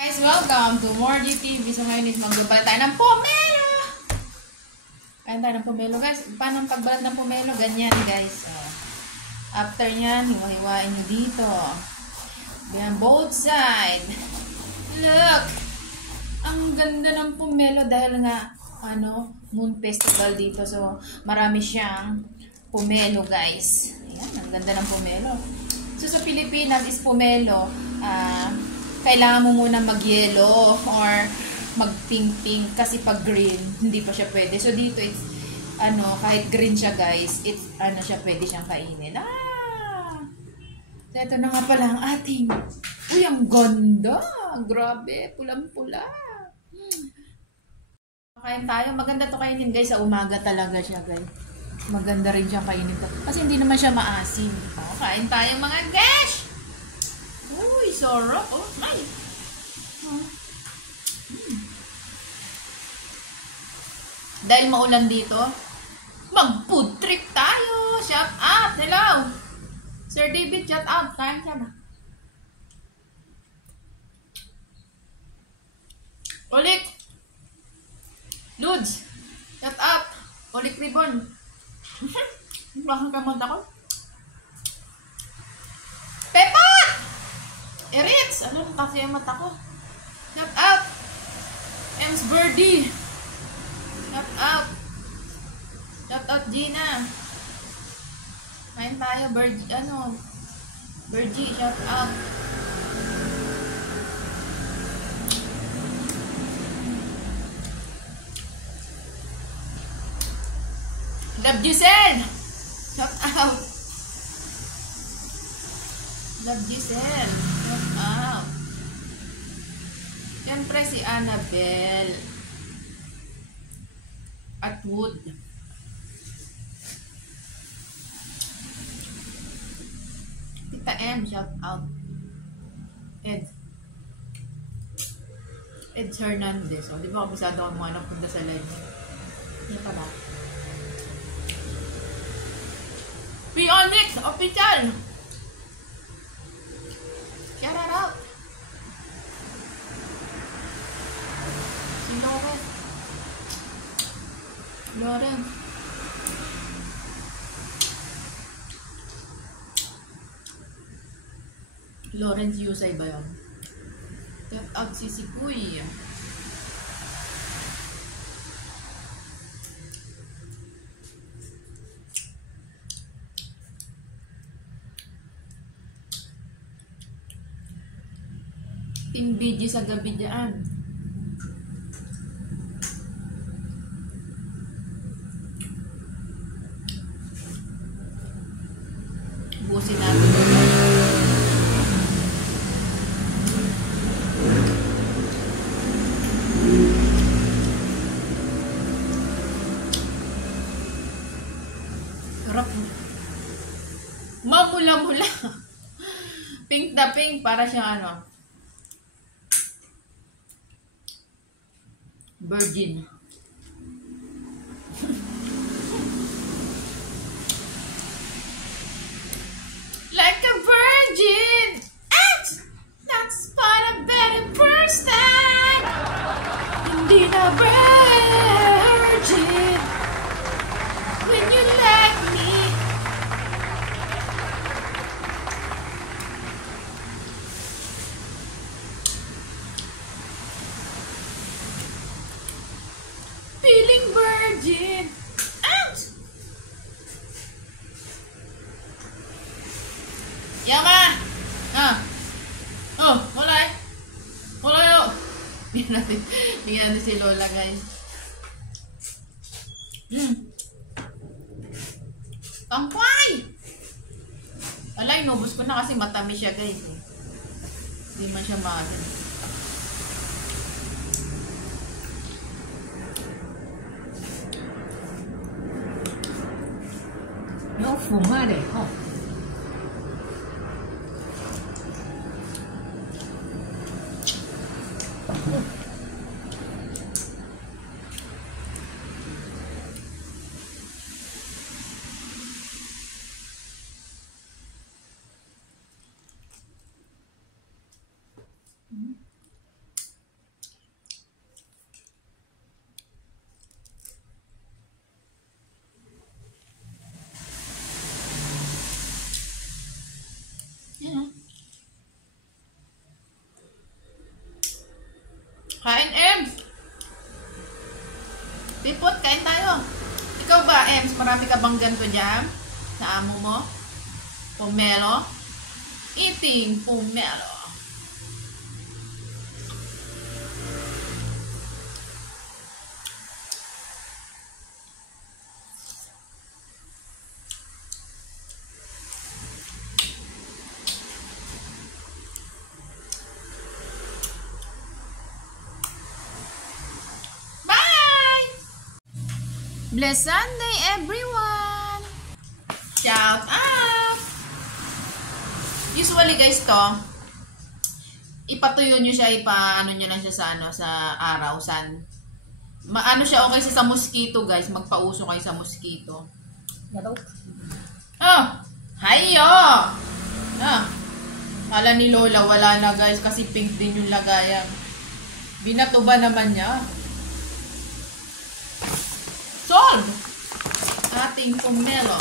Guys, welcome to More DTV. So ngayon is magbabalat tayo ng pomelo. Kain tayo ng pomelo guys. Paano ang pagbalat ng pomelo? Ganyan guys. So, after nyan, hiwa-hiwain nyo dito. Ganyan, both side. Look! Ang ganda ng pomelo dahil nga, Moon Festival dito. So, marami siyang pomelo guys. Ayan, ang ganda ng pomelo. So, sa Pilipinas is pomelo, kailangan mo muna mag-yellow or mag-pink-pink kasi pag green, hindi pa siya pwede. So, dito, it's, kahit green siya, guys, it's, siya, pwede siyang kainin. So, ito na nga pala ang ating, uy, ang ganda! Grabe, pulang-pula. Kain tayo. Maganda to kainin, guys, sa umaga talaga siya, guys. Maganda rin siyang kainin to. Kasi hindi naman siya maasim. Kain tayo, mga guys! Uy, sarap. Oh, nice. Dahil maulan dito, mag-food trip tayo. Shout out. Hello. Sir David, shout out. Kain ka na. Ulik. Ludes. Shout out. Ulik Ribbon. Bakang kamot ako. Pepa! Erits! Ano kasi yung mata ko? Shout out! Ems Birdie! Shout out! Shout out Gina! Kain tayo, Birdie, shout out! Love Giselle! Shout out! Love Giselle! Shout out! Siyempre si Annabelle Atwood. Tita M, shout out. Ed Hernandez. O, di ba kabisado ako mga napunta sa live? Yan pala. Pionix Official! Shout out! Si Lauren. Lawrence Yusay ba yun? Shout out si Sikuy. Team BG sa gabi dyan. Busin natin. Harap mo. Mamula-mula. Pink na pink. Para siyang virgin. Like a virgin. And that's what a better person. Hindi na virgin. When you like me. Feeling virgin. Out. Yama. Oh, mulai. Yuk. Bigyan natin si Lola, guys. Tangkway! Wala, inubos ko na kasi matamis siya, guys. Hindi man siya maasin. No fumare, oh. Marami ka bang ganito dyan? Sa amo mo? Pomelo? Eating pomelo. Blessed Sunday, everyone! Shout out! Usually, guys, to, ipatuyo nyo siya, ipaano nyo lang siya sa, sa araw, ano siya, okay siya sa mosquito, guys. Magpauso kayo sa mosquito. Oh! Hayo! Ah! Kala ni Lola, wala na, guys, kasi pink din yung lagayan. Binato ba naman niya? Solve! Ating pomelo.